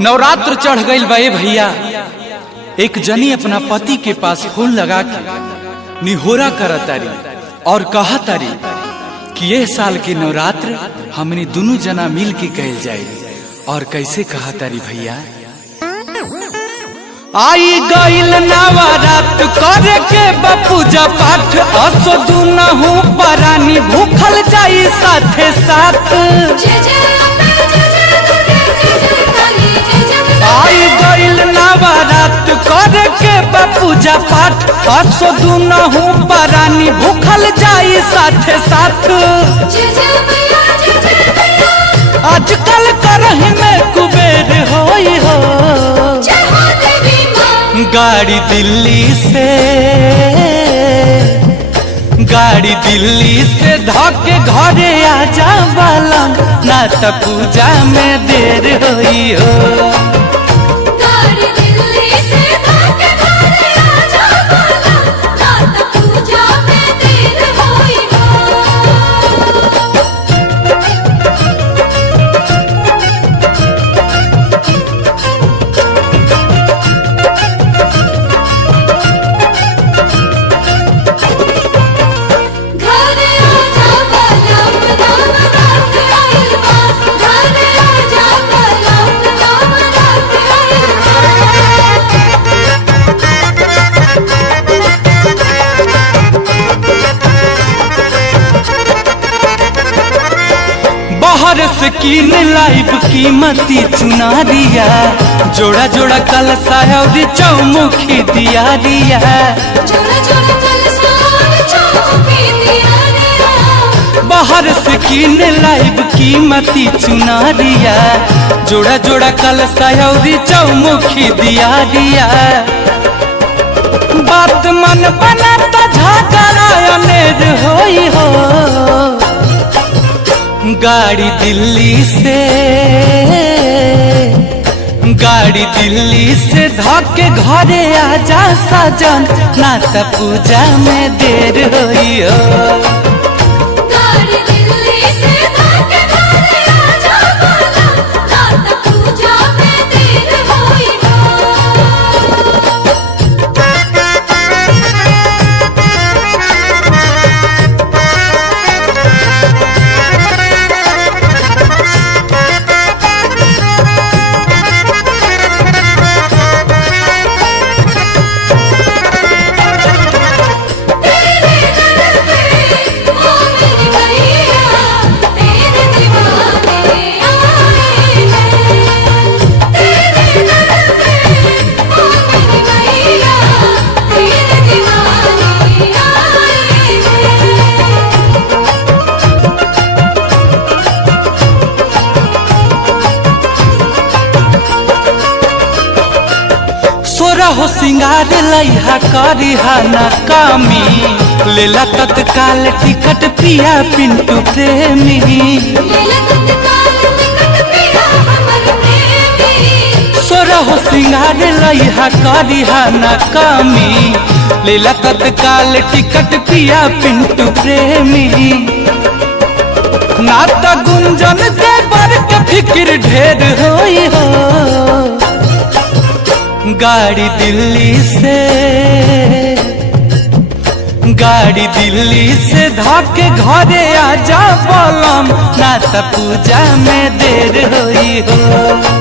नवरात्र चढ़ गई बे भैया। एक जनी अपना पति के पास फूल लगा के निहोरा करतारी और कहतारी कि ये साल के नवरात्र हमने दोनों जना मिल के कहल जाए। और कैसे कहतारी भैया, आई गईल नवरात्र करे के पूजा पाठ असो दुनहु परानी भूखल जाई साथे साथ। आई गईल नवरात्र करे के पूजा पाठ असो दुनहु परानी भूखल जाई साथे साथ। आजकल करही में कुबेर होई हो, गाड़ी दिल्ली से धके घरे आजा बालम, ना त पूजा में देर होई हो। गाड़ी दिल्ली से धके घरे आजा बालम, ना त पूजा में देर होई हो। बाहर से कीन लाइब कीमती चुनारिया, जोड़ा जोड़ा कलसा और चौमुखी दिया दिया। बाहर से कीन लाइब कीमती चुनारिया, जोड़ा जोड़ा कलसा और चौमुखी दिया दिया। बात मन बना तो झगड़ा अनेर होई हो। गाड़ी दिल्ली से धके घरे आजा सजन, ना त पूजा में देर होई हो। गाड़ी दिल्ली से धके घरे आजा बालम, ना त पूजा में देर होई हो। हो सिंगार लइहा करिहा ना कामी, लेला तत्काल टिकट पिया पिंटू प्रेमी। सोरा हो सिंगार लइहा करिहा ना कामी, लेला तत्काल टिकट पिया पिंटू प्रेमी। ना त गुंजन के बर के फिक्र ढेर होई हो। गाड़ी दिल्ली से धके घरे आजा बालम, ना त पूजा में देर होई हो।